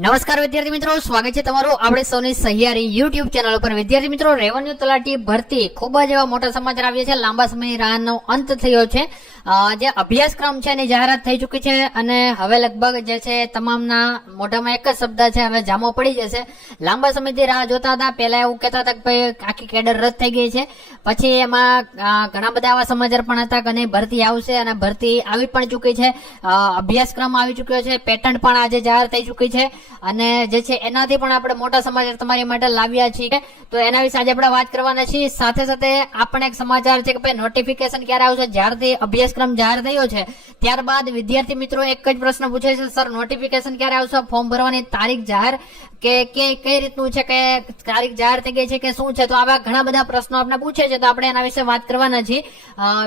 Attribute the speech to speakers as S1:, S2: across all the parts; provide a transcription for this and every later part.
S1: નમસ્કાર વિદ્યાર્થી મિત્રો, સ્વાગત છે તમારું આપણે સૌની સહિયારી યુટ્યુબ ચેનલ ઉપર. વિદ્યાર્થી મિત્રો, રેવન્યુ તલાટી ભરતી ખૂબ જ એવા મોટા સમાચાર આવ્યા છે. લાંબા સમયની રાહનો અંત થયો છે. જે અભ્યાસક્રમ છે એની જાહેરાત થઈ ચૂકી છે અને હવે લગભગ જે છે તમામના મોઢામાં એક જ શબ્દ છે, હવે જામો પડી જશે. લાંબા સમયથી રાહ જોતા હતા. પહેલા એવું કહેતા હતા કે ભાઈ, આખી કેડર રદ થઈ ગઈ છે. પછી એમાં ઘણા બધા એવા સમાચાર પણ હતા કે નહીં, ભરતી આવશે અને ભરતી આવી પણ ચૂકી છે. અભ્યાસક્રમ આવી ચૂક્યો છે. પેટર્ન પણ આજે જાહેર થઈ ચૂકી છે. અને જે છે, એનાથી પણ આપણે મોટા સમાચાર તમારી માટે લાવ્યા છીએ તો એના વિશે આજે આપણે વાત કરવાના છીએ. સાથે સાથે આપણે એક સમાચાર છે કે ભાઈ નોટિફિકેશન ક્યારે આવશે? જ્યારથી અભ્યાસક્રમ જાહેર થયો છે, ત્યારબાદ વિદ્યાર્થી મિત્રો એક જ પ્રશ્ન પૂછે છે સર નોટિફિકેશન ક્યારે આવશે? ફોર્મ ભરવાની તારીખ જાહેર કે કઈ રીતનું છે કે તારીખ જાહેર થઈ ગઈ છે કે શું છે? તો આવા ઘણા બધા પ્રશ્નો આપણે પૂછે છે, તો આપણે એના વિશે વાત કરવાના છીએ.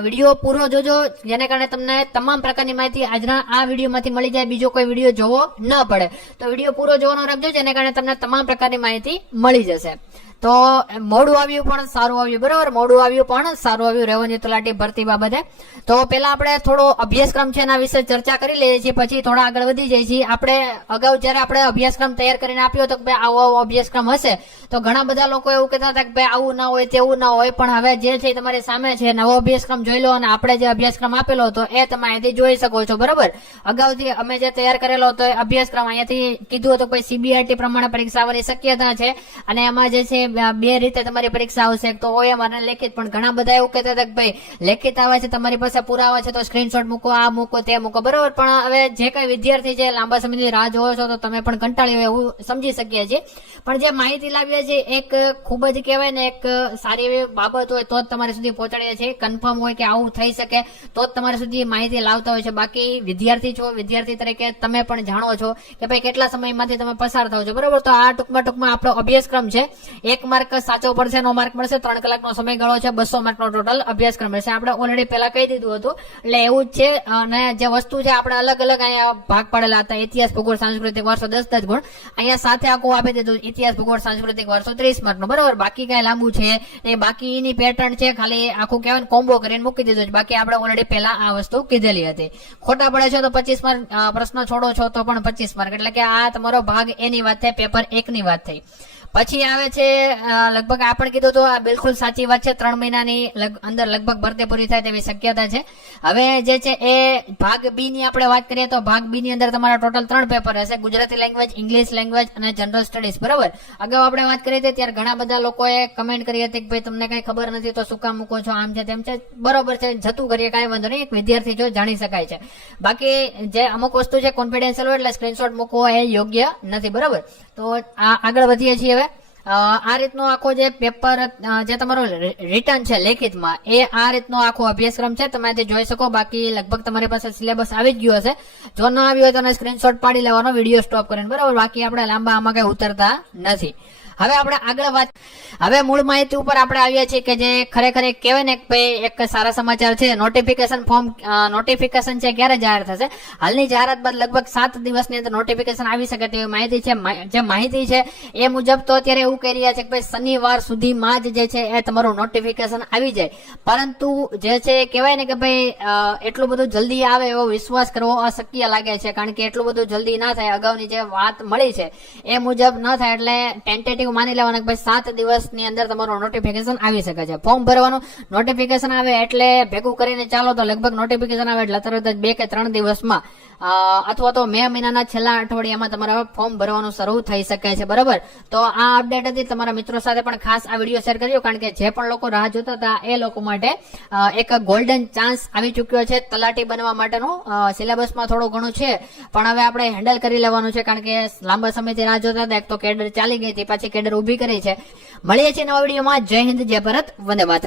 S1: વીડિયો પૂરો જોજો, જેને કારણે તમને તમામ પ્રકારની માહિતી આજના આ વિડીયોમાંથી મળી જાય, બીજો કોઈ વીડિયો જોવો ન પડે. તો વીડિયો પૂરો જોવાનો રાખજો, જેને કારણે તમને તમામ પ્રકારની માહિતી મળી જશે. તો મોડું આવ્યું પણ સારું આવ્યું, બરાબર? મોડું આવ્યું પણ સારું આવ્યું. રેવન્યુ તલાટી ભરતી બાબતે. તો પેલા આપણે થોડો અભ્યાસક્રમ છે એના વિશે ચર્ચા કરી લઈએ છીએ, પછી થોડા આગળ વધી જઈએ છીએ. આપણે અગાઉ જ્યારે આપણે અભ્યાસક્રમ તૈયાર કરીને આપ્યો હતો કે ભાઈ આવો આવો અભ્યાસક્રમ હશે, તો ઘણા બધા લોકો એવું કહેતા હતા કે ભાઈ આવું ના હોય, તેવું ના હોય, પણ હવે જે છે તમારી સામે છે. નવો અભ્યાસક્રમ જોઈ લો અને આપણે જે અભ્યાસક્રમ આપેલો હતો એ તમે અહીંથી જોઈ શકો છો, બરાબર? અગાઉથી અમે જે તૈયાર કરેલો હતો એ અભ્યાસક્રમ અહીંયાથી કીધું હતું કે સીબીઆઈટી પ્રમાણે પરીક્ષા આવવાની શક્યતા છે. અને એમાં જે છે બે રીતે તમારી પરીક્ષા આવશે. એક તો ઓએમ અને લેખિત. પણ ઘણા બધા એવું કહેતા હતા કે ભાઈ, લેખિત આવે છે, તમારી પાસે પુરાવા છે, તો સ્ક્રીનશોટ મૂકો, આ મૂકો, તે મૂકો. બરાબર? પણ હવે જે કઈ વિદ્યાર્થી છે, લાંબા સમયની રાહ જોવો છો, તો તમે પણ કંટાળી એવું સમજી શકીએ છીએ. પણ જે માહિતી લાવીએ છીએ, એક ખૂબ જ કહેવાય ને એક સારી એવી બાબત હોય, તો જ તમારા સુધી પહોંચાડીએ છીએ. કન્ફર્મ હોય કે આવું થઈ શકે, તો જ તમારા સુધી માહિતી લાવતા હોય છે. બાકી વિદ્યાર્થી છો, વિદ્યાર્થી તરીકે તમે પણ જાણો છો કે ભાઈ કેટલા સમયમાંથી તમે પસાર થાવ છો. બરાબર? તો આ ટૂંકમાં ટૂંકમાં આપણો અભ્યાસક્રમ છે. એક માર્ક સાચો પડશે, નો માર્ક મળશે, ત્રણ કલાકનો સમયગાળો છે, બસો માર્કનો ટોટલ અભ્યાસક્રમ રહેશે આપણે ઓલરેડી પહેલા કહી દીધું હતું. એટલે એવું જ છે, અને જે વસ્તુ છે, આપણે અલગ અલગ અહીંયા ભાગ પાડેલા હતા. ઇતિહાસ, ભૂગોળ, સાંસ્કૃતિક વારસો દસ દસ ગુણ. અહીંયા સાથે આખું આપી દીધું. ઇતિહાસ, ભૂગોળ, સાંસ્કૃતિક વારસો ત્રીસ માર્કનો બરાબર? બાકી કઈ લાંબુ છે. એ બાકીની પેટર્ન છે, ખાલી આખું કહેવાય કોમ્બો કરીને મૂકી દીધું છે. બાકી આપણે ઓલરેડી પહેલા આ વસ્તુ કીધેલી હતી. ખોટા પડે છે તો પચીસ માર્ક પ્રશ્ન છોડો છો તો પણ પચીસ માર્ક એટલે કે આ તમારો ભાગ એની વાત થઈ પેપર એક ની વાત થઈ. પછી આવે છે લગભગ આ પણ કીધું તો આ બિલકુલ સાચી વાત છે, ત્રણ મહિનાની અંદર લગભગ ભરતી પૂરી થાય તેવી શક્યતા છે. હવે જે છે એ ભાગ બી ની આપણે વાત કરીએ તો ભાગ બી ની અંદર તમારા ટોટલ ત્રણ પેપર હશે, ગુજરાતી લેંગ્વેજ ઇંગ્લિશ લેંગ્વેજ અને જનરલ સ્ટડીઝ બરાબર? અગાઉ આપણે વાત કરી હતી, ત્યારે ઘણા બધા લોકોએ કમેન્ટ કરી હતી કે ભાઈ તમને કઈ ખબર નથી, તો શું કામ મૂકો છો, આમ છે તેમ છે. બરોબર છે, જતું કરીએ, કાંઈ વાંધો નહીં, એક વિદ્યાર્થી જો જાણી શકાય છે. બાકી જે અમુક વસ્તુ છે કોન્ફિડેન્શિયલ હોય એટલે સ્ક્રીનશોટ મૂકવો એ યોગ્ય નથી, બરાબર? તો આગળ વધીએ છીએ હવે. આ રીતનો આખો જે પેપર જે તમારો રિટર્ન છે લેખિતમાં, એ આ રીતનો આખો અભ્યાસક્રમ છે. તમે તે જોઈ શકો, બાકી લગભગ તમારી પાસે સિલેબસ આવી જ ગયો હશે. જો ન આવ્યો હોય તો સ્ક્રીનશોટ પાડી લેવાનો વીડિયો સ્ટોપ કરીને. બરાબર? બાકી આપણે લાંબા આમાં કઈ ઉતરતા નથી. હવે આપણે આગળ વાત હવે મૂળ માહિતી ઉપર આપણે આવ્યા છીએ કે જે ખરેખર કહેવાય ને ભાઈ એક સારા સમાચાર છે. નોટિફિકેશન ફોર્મ નોટિફિકેશન છે ક્યારે જાહેર થશે? હાલની જાહેરાત બાદ લગભગ સાત દિવસની અંદર નોટિફિકેશન આવી શકે તેવી માહિતી છે. જે માહિતી છે એ મુજબ તો અત્યારે એવું કહી રહ્યા છે કે ભાઈ શનિવાર સુધીમાં જ જે છે એ તમારું નોટિફિકેશન આવી જાય. પરંતુ જે છે કહેવાય ને કે ભાઈ એટલું બધું જલ્દી આવે એવો વિશ્વાસ કરવો અશક્ય લાગે છે. કારણ કે એટલું બધું જલ્દી ના થાય, અગાઉની જે વાત મળી છે એ મુજબ ન થાય એટલે ટેન્ટેટિવ માની લેવાનું કે ભાઈ સાત દિવસની અંદર તમારું નોટિફિકેશન આવી શકે છે. ફોર્મ ભરવાનું નોટિફિકેશન આવે એટલે ભેગું કરીને ચાલો તો લગભગ નોટિફિકેશન આવે એટલે તરત જ બે કે ત્રણ દિવસમાં અથવા તો મે મહિનાના છેલ્લા અઠવાડિયામાં તમારા ફોર્મ ભરવાનું શરૂ થઈ શકે છે, બરાબર? તો આ અપડેટ હતી. તમારા મિત્રો સાથે પણ ખાસ આ વીડિયો શેર કર્યો, કારણ કે જે પણ લોકો રાહ જોતા હતા, એ લોકો માટે એક ગોલ્ડન ચાન્સ આવી ચૂક્યો છે તલાટી બનવા માટેનું. સિલેબસમાં થોડું ઘણું છે, પણ હવે આપણે હેન્ડલ કરી લેવાનું છે, કારણ કે લાંબા સમયથી રાહ જોતા હતા. એક તો કેડર ચાલી ગઈ હતી, પાછી કેડર ઊભી કરી છે. મળીએ છીએ નવા વિડીયોમાં જય હિન્દ, જય ભારત, વંદે માતરમ.